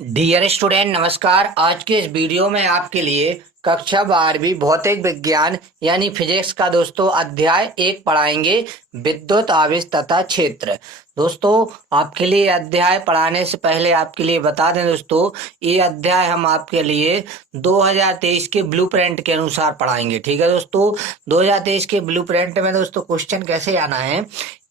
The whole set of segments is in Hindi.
डियर स्टूडेंट नमस्कार। आज के इस वीडियो में आपके लिए कक्षा 12वीं भौतिक विज्ञान यानी फिजिक्स का दोस्तों अध्याय 1 पढ़ाएंगे, विद्युत आवेश तथा क्षेत्र। दोस्तों आपके लिए अध्याय पढ़ाने से पहले आपके लिए बता दें दोस्तों, ये अध्याय हम आपके लिए 2023 के ब्लूप्रिंट के अनुसार पढ़ाएंगे। ठीक है दोस्तों, 2023 के ब्लूप्रिंट में दोस्तों क्वेश्चन कैसे आना है,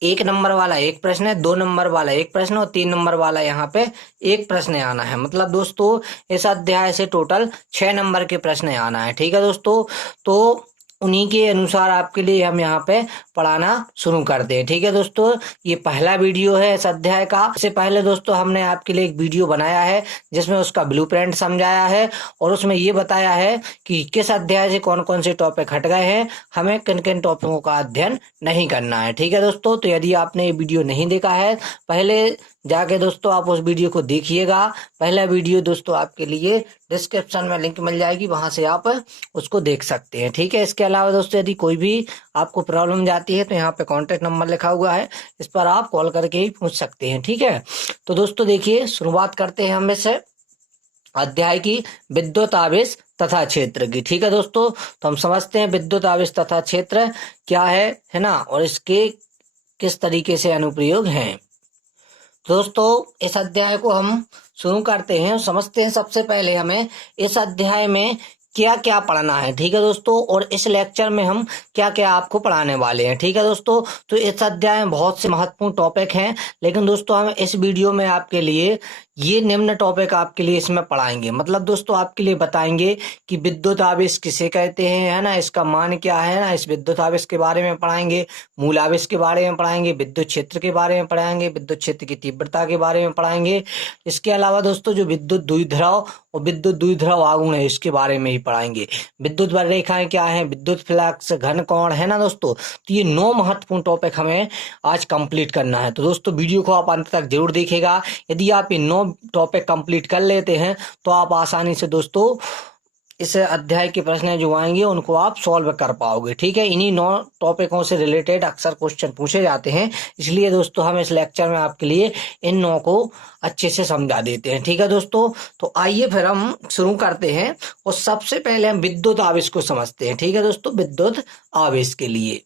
1 नंबर वाला एक प्रश्न है, 2 नंबर वाला एक प्रश्न और 3 नंबर वाला यहाँ पे एक प्रश्न आना है। मतलब दोस्तों इस अध्याय से टोटल 6 नंबर के प्रश्न आना है। ठीक है दोस्तों, तो उन्हीं के अनुसार आपके लिए हम यहाँ पे पढ़ाना शुरू करते हैं। ठीक है दोस्तों, ये पहला वीडियो है इस अध्याय का। इससे पहले दोस्तों हमने आपके लिए एक वीडियो बनाया है जिसमें उसका ब्लूप्रिंट समझाया है और उसमें ये बताया है कि किस अध्याय से कौन कौन से टॉपिक हट गए हैं, हमें किन किन टॉपिकों का अध्ययन नहीं करना है। ठीक है दोस्तों, तो यदि आपने ये वीडियो नहीं देखा है पहले जाके दोस्तों आप उस वीडियो को देखिएगा। पहला वीडियो दोस्तों आपके लिए डिस्क्रिप्शन में लिंक मिल जाएगी, वहां से आप उसको देख सकते हैं। ठीक है, इसके अलावा दोस्तों यदि कोई भी आपको प्रॉब्लम जाती है तो यहाँ पे कॉन्टेक्ट नंबर लिखा हुआ है, इस पर आप कॉल करके ही पूछ सकते हैं। ठीक है, तो दोस्तों देखिए शुरुआत करते हैं हम इससे अध्याय की, विद्युत आवेश तथा क्षेत्र की। ठीक है दोस्तों, तो हम समझते हैं विद्युत आवेश तथा क्षेत्र क्या है ना, और इसके किस तरीके से अनुप्रयोग हैं। दोस्तों इस अध्याय को हम शुरू करते हैं, समझते हैं सबसे पहले हमें इस अध्याय में क्या क्या पढ़ना है। ठीक है दोस्तों, और इस लेक्चर में हम क्या क्या आपको पढ़ाने वाले हैं। ठीक है दोस्तों, तो इस अध्याय में बहुत से महत्वपूर्ण टॉपिक हैं, लेकिन दोस्तों हम इस वीडियो में आपके लिए ये निम्न टॉपिक आपके लिए इसमें पढ़ाएंगे। मतलब दोस्तों आपके लिए बताएंगे कि विद्युत आवेश किसे कहते हैं, है ना, इसका मान क्या है ना, इस विद्युत आवेश के बारे में पढ़ाएंगे, मूल आवेश के बारे में पढ़ाएंगे, विद्युत क्षेत्र के बारे में पढ़ाएंगे, विद्युत क्षेत्र की तीव्रता के बारे में पढ़ाएंगे। इसके अलावा दोस्तों जो विद्युत द्विध्रुव और विद्युत द्विध्रुव आघूर्ण है इसके बारे में ही पढ़ाएंगे। विद्युत रेखाएं क्या है, विद्युत फ्लक्स, घन कोण, है ना दोस्तों। तो ये 9 महत्वपूर्ण टॉपिक हमें आज कंप्लीट करना है। तो दोस्तों वीडियो को आप अंत तक जरूर देखिएगा। यदि आप ये 9 टॉपिक कंप्लीट कर लेते हैं तो आप आसानी से दोस्तों इस अध्याय के प्रश्न जो आएंगे उनको आप सॉल्व कर पाओगे। ठीक है, इन्हीं 9 टॉपिकों से रिलेटेड अक्सर क्वेश्चन पूछे जाते हैं, इसलिए दोस्तों हम इस लेक्चर में आपके लिए इन 9 को अच्छे से समझा देते हैं। ठीक है दोस्तों, तो आइए फिर हम शुरू करते हैं और सबसे पहले हम विद्युत आवेश को समझते हैं। ठीक है दोस्तों, विद्युत आवेश के लिए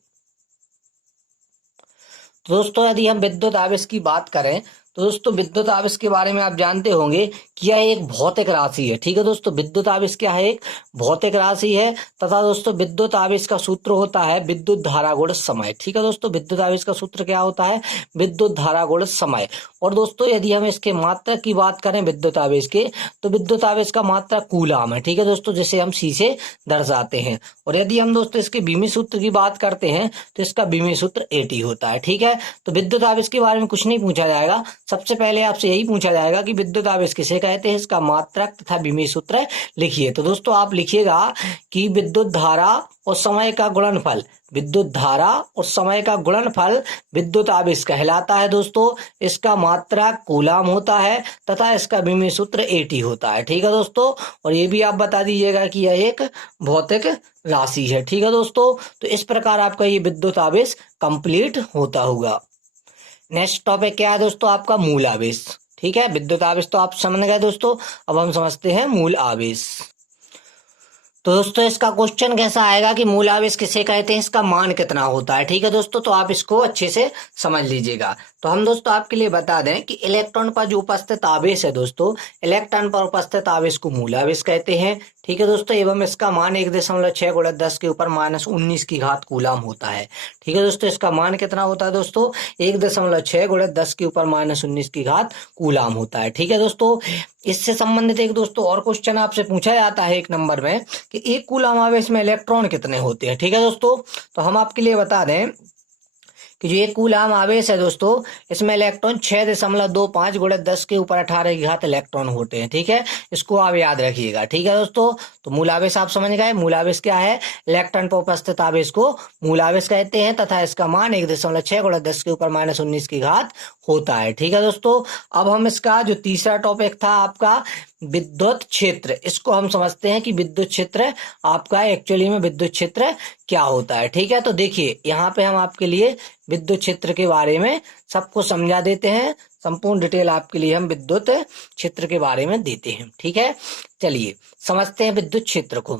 दोस्तों यदि हम विद्युत आवेश की बात करें तो दोस्तों विद्युत आवेश के बारे में आप जानते होंगे कि यह एक भौतिक राशि है। ठीक है दोस्तों, विद्युत आवेश क्या है, एक भौतिक राशि है तथा दोस्तों विद्युत आवेश का सूत्र होता है विद्युत धारा गुण समय। ठीक है दोस्तों, विद्युत आवेश का सूत्र क्या होता है, विद्युत धारा गुण समय। और दोस्तों यदि हम इसके मात्रक की बात करें विद्युत आवेश के, तो विद्युत आवेश का मात्रक कूलाम है। ठीक है दोस्तों, जिसे हम सी से दर्शाते हैं। और यदि हम दोस्तों इसके बीमी सूत्र की बात करते हैं तो इसका बीमी सूत्र AT होता है। ठीक है, तो विद्युत आवेश के बारे में कुछ नहीं पूछा जाएगा, सबसे पहले आपसे यही पूछा जाएगा कि विद्युत आवेश किसे कहते हैं, इसका मात्रक तथा विमी सूत्र लिखिए। तो दोस्तों आप लिखिएगा कि विद्युत धारा और समय का गुणनफल, विद्युत धारा और समय का गुणनफल विद्युत आवेश कहलाता है। दोस्तों इसका मात्रक कूलाम होता है तथा इसका विमी सूत्र AT होता है। ठीक है दोस्तों, और ये भी आप बता दीजिएगा कि यह एक भौतिक राशि है। ठीक है दोस्तों, तो इस प्रकार आपका ये विद्युत आवेश कंप्लीट होता होगा। नेक्स्ट टॉपिक क्या है दोस्तों, आपका मूल आवेश। ठीक है, विद्युत आवेश तो आप समझ गए दोस्तों, अब हम समझते हैं मूल आवेश। तो दोस्तों इसका क्वेश्चन कैसा आएगा कि मूल आवेश किसे कहते हैं, इसका मान कितना होता है। ठीक है दोस्तों, तो आप इसको अच्छे से समझ लीजिएगा। तो हम दोस्तों आपके लिए बता दें कि इलेक्ट्रॉन पर जो उपस्थित आवेश है दोस्तों, इलेक्ट्रॉन पर उपस्थित आवेश को मूल आवेश कहते हैं। ठीक है दोस्तों, एवं इसका मान 1.6 × 10 के ऊपर -19 की घात कूलाम होता है। ठीक है दोस्तों, इसका मान कितना होता है दोस्तों, 1.6 × 10 के ऊपर -19 की घात कूलाम होता है। ठीक है दोस्तों, इससे संबंधित एक दोस्तों और क्वेश्चन आपसे पूछा जाता है 1 नंबर में कि 1 कूलाम आवेश में इलेक्ट्रॉन कितने होते हैं। ठीक है दोस्तों, तो हम आपके लिए बता दें कि जो एक कूलाम आवेश है दोस्तों, इसमें इलेक्ट्रॉन 6.25 × 10 के ऊपर 18 की घात इलेक्ट्रॉन होते हैं। ठीक है, इसको आप याद रखिएगा। ठीक है दोस्तों, तो मूल आवेश आप समझ गए, मूल आवेश क्या है, इलेक्ट्रॉन पर उपस्थित आवेश को मूल आवेश कहते हैं तथा इसका मान 1.6 × 10 के ऊपर -19 की घात होता है। ठीक है दोस्तों, अब हम इसका जो तीसरा टॉपिक था आपका विद्युत क्षेत्र, इसको हम समझते हैं कि विद्युत क्षेत्र आपका एक्चुअली में विद्युत क्षेत्र क्या होता है। ठीक है, तो देखिए यहाँ पे हम आपके लिए विद्युत क्षेत्र के बारे में सबको समझा देते हैं, संपूर्ण डिटेल आपके लिए हम विद्युत क्षेत्र के बारे में देते हैं। ठीक है, चलिए समझते हैं विद्युत क्षेत्र को।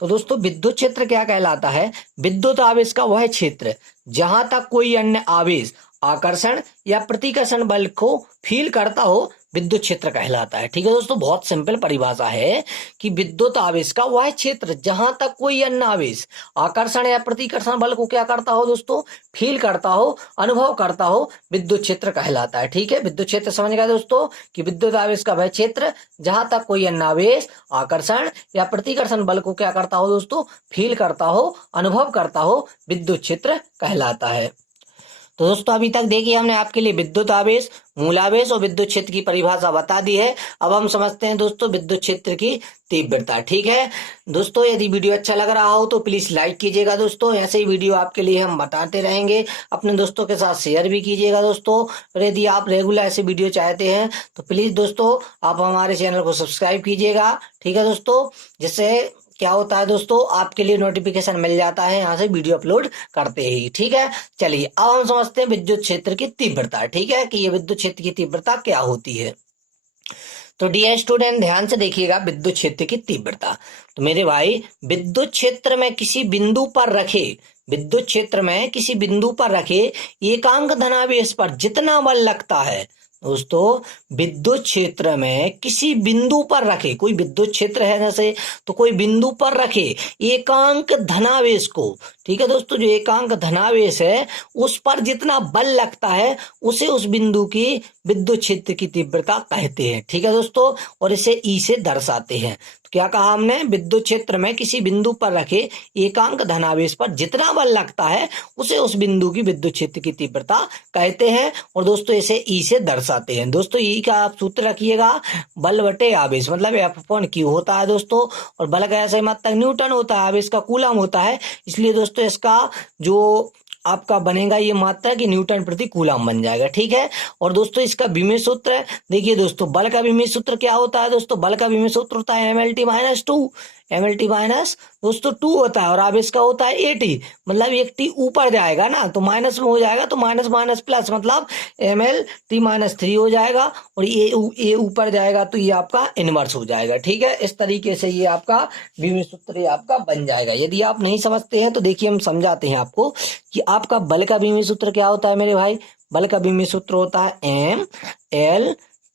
तो दोस्तों विद्युत क्षेत्र क्या कहलाता है? विद्युत आवेश का वह क्षेत्र जहां तक कोई अन्य आवेश आकर्षण या प्रतिकर्षण बल को फील करता हो, विद्युत क्षेत्र कहलाता है। ठीक है दोस्तों, बहुत सिंपल परिभाषा है कि विद्युत आवेश का वह क्षेत्र जहां तक कोई अन्य आवेश आकर्षण या प्रतिकर्षण बल को क्या करता हो दोस्तों, फील करता हो, अनुभव करता हो, विद्युत क्षेत्र कहलाता है। ठीक है, विद्युत क्षेत्र समझ गए दोस्तों कि विद्युत आवेश का वह क्षेत्र जहां तक कोई अन्य आवेश आकर्षण या प्रतिकर्षण बल को क्या करता हो दोस्तों, फील करता हो, अनुभव करता हो, विद्युत क्षेत्र कहलाता है। तो दोस्तों अभी तक देखिए हमने आपके लिए विद्युत आवेश, मूलावेश और विद्युत क्षेत्र की परिभाषा बता दी है। अब हम समझते हैं दोस्तों विद्युत क्षेत्र की तीव्रता। ठीक है दोस्तों, यदि वीडियो अच्छा लग रहा हो तो प्लीज लाइक कीजिएगा दोस्तों, ऐसे ही वीडियो आपके लिए हम बताते रहेंगे। अपने दोस्तों के साथ शेयर भी कीजिएगा दोस्तों, और यदि आप रेगुलर ऐसे वीडियो चाहते हैं तो प्लीज दोस्तों आप हमारे चैनल को सब्सक्राइब कीजिएगा। ठीक है दोस्तों, जिससे क्या होता है दोस्तों, आपके लिए नोटिफिकेशन मिल जाता है यहाँ से वीडियो अपलोड करते ही। ठीक है, चलिए अब हम समझते हैं विद्युत क्षेत्र की तीव्रता। ठीक है, कि ये विद्युत क्षेत्र की तीव्रता क्या होती है। तो डियर स्टूडेंट ध्यान से देखिएगा विद्युत क्षेत्र की तीव्रता। तो मेरे भाई विद्युत क्षेत्र में किसी बिंदु पर रखे, विद्युत क्षेत्र में किसी बिंदु पर रखे एकांक धनावेश पर जितना बल लगता है दोस्तों, विद्युत क्षेत्र में किसी बिंदु पर रखे, कोई विद्युत क्षेत्र है जैसे, तो कोई बिंदु पर रखे एकांक धनावेश को। ठीक है दोस्तों, जो एकांक धनावेश है उस पर जितना बल लगता है उसे उस बिंदु की विद्युत क्षेत्र की तीव्रता कहते हैं। ठीक है दोस्तों, और इसे ई से दर्शाते हैं। तो क्या कहा हमने, विद्युत क्षेत्र में किसी बिंदु पर रखे एकांक धनावेश पर जितना बल लगता है उसे उस बिंदु की विद्युत क्षेत्र की तीव्रता कहते हैं, और दोस्तों इसे ई से दर्शाते हैं। दोस्तों ई का आप सूत्र रखिएगा, बल बटे आवेश, मतलब F/Q होता है दोस्तों, और बल का ऐसे मात्रक न्यूटन होता है, आवेश का कूलम होता है, इसलिए दोस्तों इसका जो आपका बनेगा ये मात्रा कि न्यूटन प्रति कूलम बन जाएगा। ठीक है, और दोस्तों इसका विमेय सूत्र है, देखिए दोस्तों बल का विमेय सूत्र क्या होता है दोस्तों, बल का विमेय सूत्र होता है MLT-2, MLT- दोस्तों 2 होता है, और आवेश का होता है AT, मतलब एक टी ऊपर जाएगा ना तो माइनस में हो जाएगा, तो माइनस माइनस प्लस मतलब MLT-3 हो जाएगा, और ये ऊपर जाएगा तो ये आपका इनवर्स हो जाएगा। ठीक है, इस तरीके से ये आपका विमेय सूत्र ये आपका बन जाएगा। यदि आप नहीं समझते हैं तो देखिए हम समझाते हैं आपको कि आपका बल का विमेय सूत्र क्या होता है मेरे भाई। बल का विमेय सूत्र होता है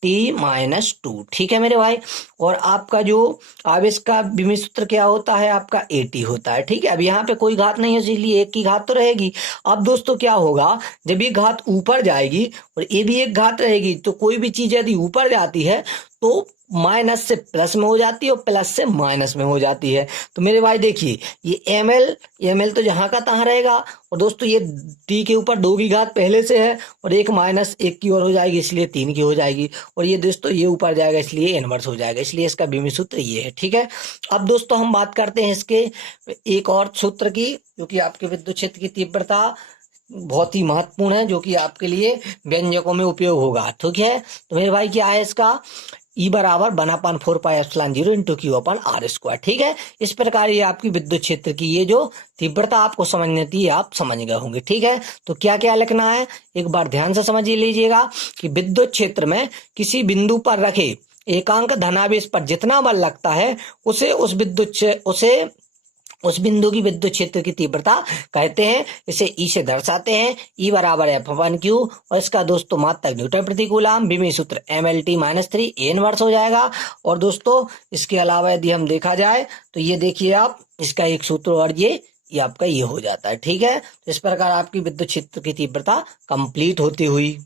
MLT-2। ठीक है मेरे भाई, और आपका जो आवेश का विमेय सूत्र क्या होता है, आपका AT होता है। ठीक है, अब यहाँ पे कोई घात नहीं है इसलिए एक की घात तो रहेगी। अब दोस्तों क्या होगा, जब ये घात ऊपर जाएगी और ये भी एक घात रहेगी, तो कोई भी चीज यदि ऊपर जाती है तो माइनस से प्लस में हो जाती है और प्लस से माइनस में हो जाती है। तो मेरे भाई देखिए ये एम एल तो जहां का तहां रहेगा, और दोस्तों ये टी के ऊपर 2 की घात पहले से है, और एक माइनस 1 की ओर हो जाएगी इसलिए 3 की हो जाएगी, और ये दोस्तों ये ऊपर जाएगा इसलिए इनवर्स हो जाएगा, इसलिए इसका विमेय सूत्र ये है। ठीक है, अब दोस्तों हम बात करते हैं इसके एक और सूत्र की, जो कि आपके विद्युत क्षेत्र की तीव्रता बहुत ही महत्वपूर्ण है, जो कि आपके लिए व्यंजकों में उपयोग होगा। ठीक है, तो मेरे भाई क्या है इसका, E बराबर 1/4πε0 इंटू Q/r²। ठीक है, इस प्रकार ये आपकी विद्युत क्षेत्र की ये जो तीव्रता आपको समझनी थी आप समझ गए होंगे। ठीक है, तो क्या क्या लिखना है एक बार ध्यान से समझ लीजिएगा कि विद्युत क्षेत्र में किसी बिंदु पर रखे एकांक धनावेश पर जितना बल लगता है उसे उस बिंदु की विद्युत क्षेत्र की तीव्रता कहते हैं। इसे ई से दर्शाते हैं, ई बराबर F/Q, और इसका दोस्तों मात्रक न्यूटन प्रति कूलम, विमेय सूत्र MLT-3 A इनवर्स हो जाएगा। और दोस्तों इसके अलावा यदि हम देखा जाए तो ये देखिए आप इसका एक सूत्र और ये आपका ये हो जाता है। ठीक है, तो इस प्रकार आपकी विद्युत क्षेत्र की तीव्रता कंप्लीट होती हुई।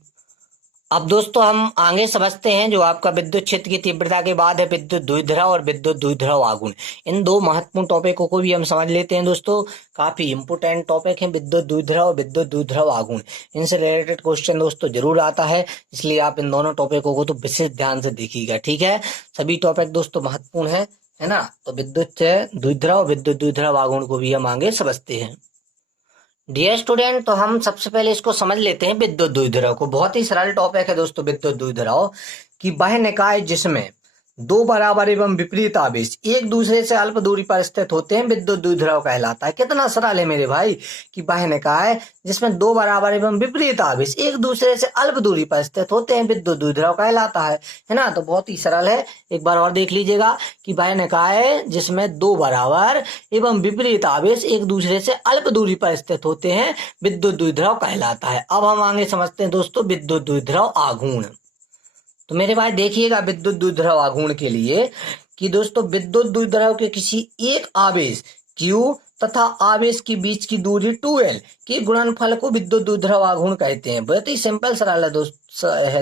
अब दोस्तों हम आगे समझते हैं जो आपका विद्युत क्षेत्र की तीव्रता के बाद है विद्युत द्विध्रुव और विद्युत द्विध्रुव आघूर्ण। इन दो महत्वपूर्ण टॉपिकों को भी हम समझ लेते हैं दोस्तों, काफी इंपोर्टेंट टॉपिक है विद्युत द्विध्रुव और विद्युत द्विध्रुव आघूर्ण। इनसे रिलेटेड क्वेश्चन दोस्तों जरूर आता है, इसलिए आप इन दोनों टॉपिकों को तो विशेष ध्यान से देखिएगा। ठीक है, सभी टॉपिक दोस्तों महत्वपूर्ण है ना। तो विद्युत द्विध्रुव विद्युत द्विध्रुव आघूर्ण को भी हम आगे समझते हैं। डियर स्टूडेंट, तो हम सबसे पहले इसको समझ लेते हैं विद्युत द्विध्रुव को। बहुत ही सरल टॉपिक है दोस्तों विद्युत द्विध्रुव, कि वह निकाय जिसमें दो बराबर एवं विपरीत आवेश एक दूसरे से अल्प दूरी पर स्थित होते हैं विद्युत द्विध्रुव कहलाता है। कितना सरल है मेरे भाई कि भाई ने कहा है जिसमें दो बराबर एवं विपरीत आवेश एक दूसरे से अल्प दूरी पर स्थित होते हैं विद्युत द्विध्रुव कहलाता है ना। तो बहुत ही सरल है, एक बार और देख लीजिएगा कि भाई ने कहा है जिसमें दो बराबर एवं विपरीत आवेश एक दूसरे से अल्प दूरी पर स्थित होते हैं विद्युत द्विध्रुव कहलाता है। अब हम आगे समझते हैं दोस्तों विद्युत द्विध्रुव आघूर्ण। तो मेरे भाई देखिएगा विद्युत द्विध्रुव आघूर्ण के लिए कि दोस्तों विद्युत द्विध्रुव के किसी एक आवेश Q तथा आवेश के बीच की दूरी 2L के गुणनफल को विद्युत द्विध्रुव आघूर्ण कहते हैं। बहुत ही सिंपल सरल है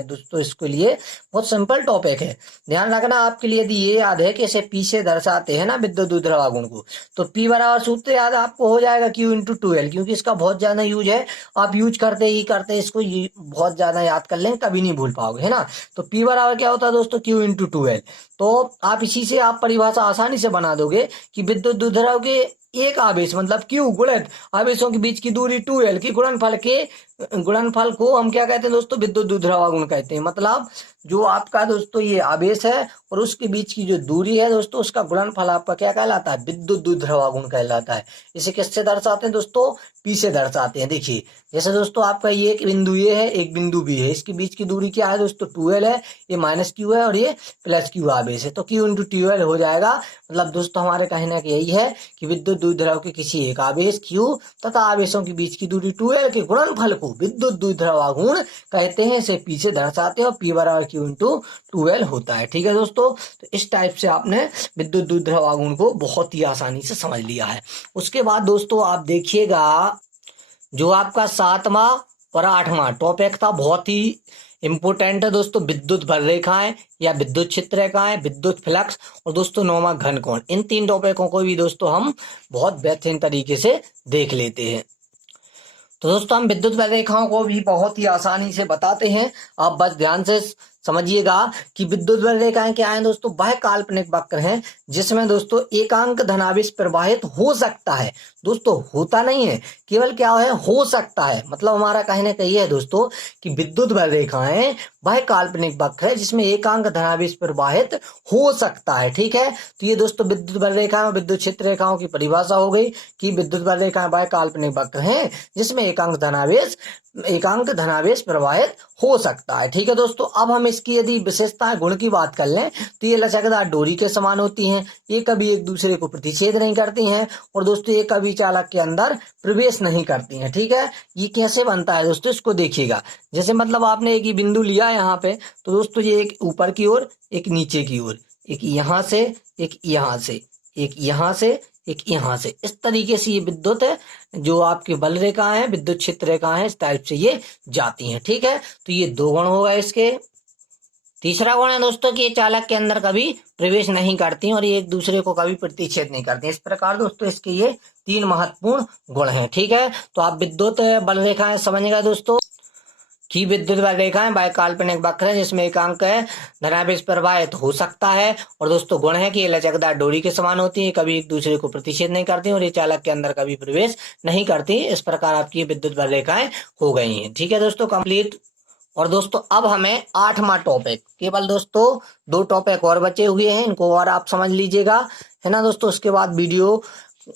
दोस्तों इसके लिए बहुत सिंपल टॉपिक है। ध्यान रखना आपके लिए यदि ये याद है कि इसे P से दर्शाते हैं ना विद्युत द्विध्रुव आघूर्ण को, तो P बराबर सूत्र याद आपको हो जाएगा Q इंटू 2L, क्योंकि इसका बहुत ज्यादा यूज है। आप यूज करते ही करते इसको बहुत ज्यादा याद कर लें, कभी नहीं भूल पाओगे, है ना। तो P बराबर क्या होता है दोस्तों Q इंटू 2L। तो आप इसी से आप परिभाषा आसानी से बना दोगे कि विद्युत द्विध्रुव के एक आवेश मतलब Q गुणित आवेशों के बीच की दूरी 2L की गुणनफल को हम क्या कहते हैं दोस्तों विद्युत द्विध्रुव आघूर्ण कहते हैं। मतलब जो आपका दोस्तों ये आवेश है और उसके बीच की जो दूरी है दोस्तों उसका गुणनफल आपका क्या कहलाता है विद्युत द्विध्रुव आघूर्ण कहलाता है। इसे किससे दर्शाते हैं दोस्तों P से दर्शाते हैं। देखिए जैसे दोस्तों आपका ये एक बिंदु ये है एक बिंदु B है, इसके बीच की दूरी क्या है दोस्तों 2L है, ये माइनस Q है और ये प्लस Q आवेश है, तो Q इंटू 2L हो जाएगा। मतलब दोस्तों हमारे कहने का यही है कि विद्युत द्विध्रुव के किसी एक आवेश Q तथा आवेशों के बीच की दूरी 2L के गुणनफल को विद्युत द्विध्रुव आघूर्ण कहते हैं। इसे P से दर्शाते हैं और P बराबर Q इंटू 2L होता है। ठीक है दोस्तों, तो इस टाइप से आपने विद्युत द्विध्रुव आघूर्ण को बहुत ही आसानी से समझ लिया है। उसके बाद दोस्तों आप देखिएगा जो आपका 7वां और 8वां टॉपिक था बहुत ही इंपोर्टेंट है दोस्तों, विद्युत बलरेखाएं या विद्युत क्षेत्र रेखाएं, विद्युत फ्लक्स और दोस्तों 9वां घनकोण। इन 3 टॉपिकों को भी दोस्तों हम बहुत बेहतरीन तरीके से देख लेते हैं। तो दोस्तों हम विद्युत बलरेखाओं को भी बहुत ही आसानी से बताते हैं। आप बस ध्यान से समझिएगा कि विद्युत बलरेखाएं क्या है दोस्तों, वह काल्पनिक वक्र हैं जिसमें दोस्तों एकांक धनावेश प्रवाहित हो सकता है। दोस्तों होता नहीं है, केवल क्या है हो सकता है। मतलब हमारा कहने का ये है दोस्तों कि विद्युत बलरेखाएं वह काल्पनिक वक्र है जिसमें एकांक धनावेश प्रवाहित हो सकता है। ठीक है, तो ये दोस्तों विद्युत बलरेखाएं और विद्युत क्षेत्र रेखाओं की परिभाषा हो गई कि विद्युत बलरेखाएं वह काल्पनिक वक्र हैं जिसमें एकांक धनावेश प्रवाहित हो सकता है। ठीक है दोस्तों, अब हम इसकी यदि विशेषताएं गुण की बात कर लें तो ये लचकदार डोरी के समान होती हैं, ये कभी एक दूसरे को प्रतिच्छेद नहीं करती हैं और दोस्तों ये कभी चालक के अंदर प्रवेश नहीं करती हैं। ठीक है, ये कैसे बनता है दोस्तों इसको देखिएगा। जैसे मतलब आपने एक ही बिंदु लिया यहाँ पे, तो दोस्तों ये एक ऊपर की ओर एक नीचे की ओर, एक यहाँ से एक यहाँ से एक यहाँ से एक यहाँ से, इस तरीके से ये विद्युत है जो आपके बल रेखाएं हैं विद्युत क्षेत्र रेखाएं हैं इस टाइप से ये जाती हैं। ठीक है, तो ये 2 गुण हो गए इसके। तीसरा गुण है दोस्तों कि ये चालक के अंदर कभी प्रवेश नहीं करती और ये एक दूसरे को कभी प्रतिच्छेद नहीं करती। इस प्रकार दोस्तों इसके ये 3 महत्वपूर्ण गुण हैं। ठीक है, तो आप विद्युत बल रेखाएं समझिएगा दोस्तों कि विद्युत बल रेखाएं वह काल्पनिक वक्र है जिसमें एकांक धनावेश प्रवाहित हो सकता है और दोस्तों गुण है कि ये लचकदार डोरी के समान होती है, कभी एक दूसरे को प्रतिच्छेद नहीं करती और ये चालक के अंदर कभी प्रवेश नहीं करती। इस प्रकार आपकी विद्युत बल रेखाएं हो गई हैं। ठीक है दोस्तों, कंप्लीट। और दोस्तों अब हमें 8वां टॉपिक, केवल दोस्तों 2 टॉपिक और बचे हुए हैं, इनको और आप समझ लीजिएगा, है ना दोस्तों। उसके बाद वीडियो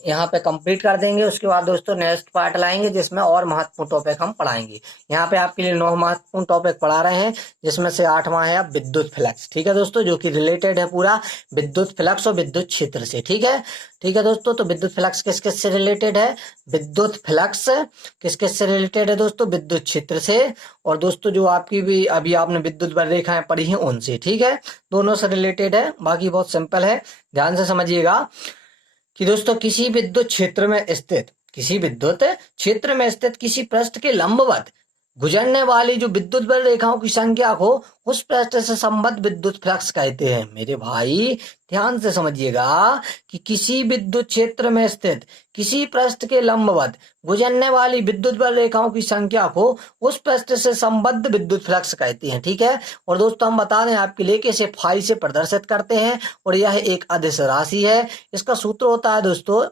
यहाँ पे कंप्लीट कर देंगे। उसके बाद दोस्तों नेक्स्ट पार्ट लाएंगे जिसमें और महत्वपूर्ण टॉपिक हम पढ़ाएंगे। यहाँ पे आपके लिए 9 महत्वपूर्ण टॉपिक पढ़ा रहे हैं जिसमें से 8वां है अब विद्युत फ्लक्स। ठीक है दोस्तों, जो कि रिलेटेड है पूरा विद्युत फ्लक्स और विद्युत क्षेत्र से। ठीक है दोस्तों, तो विद्युत फ्लक्स किस किस से रिलेटेड है, विद्युत फ्लक्स किस किस से रिलेटेड है दोस्तों, विद्युत क्षेत्र से और दोस्तों जो आपकी भी अभी आपने विद्युत बल रेखाएं पढ़ी हैं उनसे। ठीक है, दोनों से रिलेटेड है, बाकी बहुत सिंपल है, ध्यान से समझिएगा कि दोस्तों किसी विद्युत क्षेत्र में स्थित किसी पृष्ठ के लंबवत गुजरने वाली जो विद्युत बल रेखाओं की संख्या को उस पृष्ठ से संबद्ध विद्युत फ्लक्स कहते हैं। मेरे भाई ध्यान से समझिएगा कि किसी विद्युत क्षेत्र में स्थित किसी पृष्ठ के लंबवत गुजरने वाली विद्युत बल रेखाओं की संख्या को उस पृष्ठ से संबद्ध विद्युत फ्लक्स कहते हैं। ठीक है, और दोस्तों हम बता दें आपके लिए कि इसे फाई से प्रदर्शित करते हैं और यह एक अदिश राशि है। इसका सूत्र होता है दोस्तों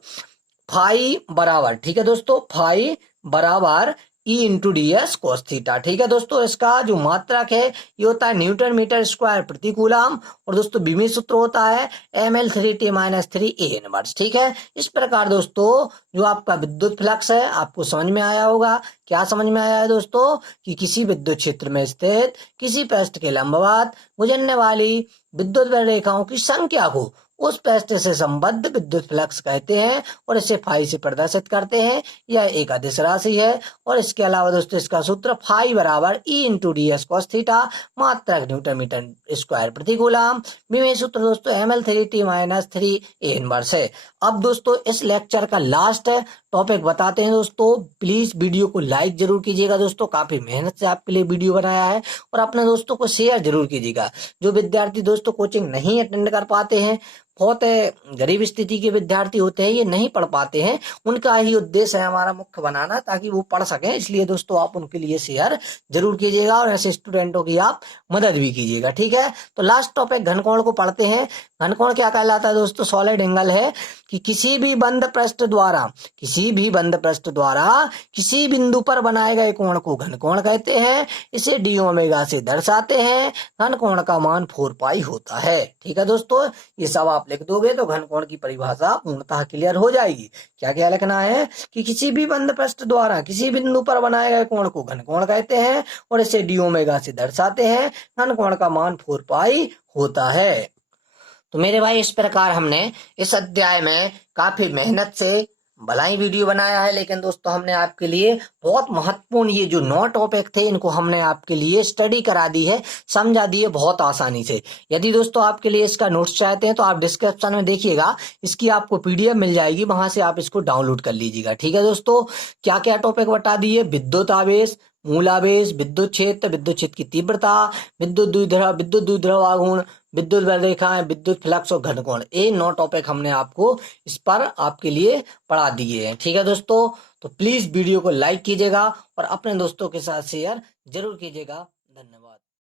फाई बराबर, ठीक है दोस्तों, फाई बराबर E into D S cos theta. ठीक है दोस्तों, इसका जो मात्रक है ये होता है न्यूटन मीटर स्क्वायर प्रति कूलम, और दोस्तों बीमी सूत्र होता है ml3t-3 A 1। ठीक है, इस प्रकार दोस्तों जो आपका विद्युत फ्लक्स है आपको समझ में आया होगा। क्या समझ में आया है दोस्तों? कि किसी विद्युत क्षेत्र में स्थित किसी पृष्ठ के लंबवत गुजरने वाली विद्युत रेखाओं की संख्या को उस पृष्ठ से संबद्ध विद्युत फ्लक्स कहते हैं, और इसे फाई से प्रदर्शित करते हैं। यह एक अदिश राशि है, और इसके अलावा दोस्तों इसका सूत्र फाई बराबर E into D S cos theta, मात्रक न्यूटन मीटर स्क्वायर प्रति कूलम, विभव सूत्र दोस्तों ml3t-3 A 1 है। अब दोस्तों इस लेक्चर का लास्ट टॉपिक बताते हैं दोस्तों। प्लीज वीडियो को लाइक जरूर कीजिएगा दोस्तों, काफी मेहनत से आपके लिए वीडियो बनाया है, और अपने दोस्तों को शेयर जरूर कीजिएगा। जो विद्यार्थी दोस्तों कोचिंग नहीं अटेंड कर पाते हैं, बहुत गरीब स्थिति के विद्यार्थी होते हैं, ये नहीं पढ़ पाते हैं, उनका ही उद्देश्य है हमारा मुख्य बनाना, ताकि वो पढ़ सकें। इसलिए दोस्तों आप उनके लिए शेयर जरूर कीजिएगा, और ऐसे स्टूडेंटों की आप मदद भी कीजिएगा। ठीक है, तो लास्ट टॉपिक घनकोण को पढ़ते हैं। घनकोण क्या कहलाता है दोस्तों? सॉलिड एंगल है कि किसी भी बंद पृष्ठ द्वारा किसी बिंदु पर बनाए गए कोण को घनकोण कहते हैं। इसे डी ओमेगा से दर्शाते हैं। घनकोण का मान 4 पाई होता है। ठीक है दोस्तों, ये सब आप लिख दोगे तो घनकोण की परिभाषा पूर्णतः क्लियर हो जाएगी। क्या क्या लिखना है? कि किसी भी बंद पृष्ठ द्वारा किसी बिंदु पर बनाए गए कोण को घनकोण कहते हैं, और इसे डी ओमेगा से दर्शाते हैं। घनकोण का मान 4 पाई होता है। तो मेरे भाई इस प्रकार हमने इस अध्याय में काफी मेहनत से भला ही वीडियो बनाया है, लेकिन दोस्तों हमने आपके लिए बहुत महत्वपूर्ण ये जो 9 टॉपिक थे इनको हमने आपके लिए स्टडी करा दी है, समझा दिए बहुत आसानी से। यदि दोस्तों आपके लिए इसका नोट्स चाहते हैं तो आप डिस्क्रिप्शन में देखिएगा, इसकी आपको पीडीएफ मिल जाएगी, वहां से आप इसको डाउनलोड कर लीजिएगा। ठीक है दोस्तों, क्या क्या टॉपिक बता दिए? विद्युत आवेश, मूलावेश, विद्युत क्षेत्र की तीव्रता, विद्युत द्विध्रुव आघूर्ण, विद्युत रेखाएं, विद्युत फ्लक्स और घनकोण, ये 9 टॉपिक हमने आपको इस पर आपके लिए पढ़ा दिए हैं। ठीक है दोस्तों, तो प्लीज वीडियो को लाइक कीजिएगा और अपने दोस्तों के साथ शेयर जरूर कीजिएगा। धन्यवाद।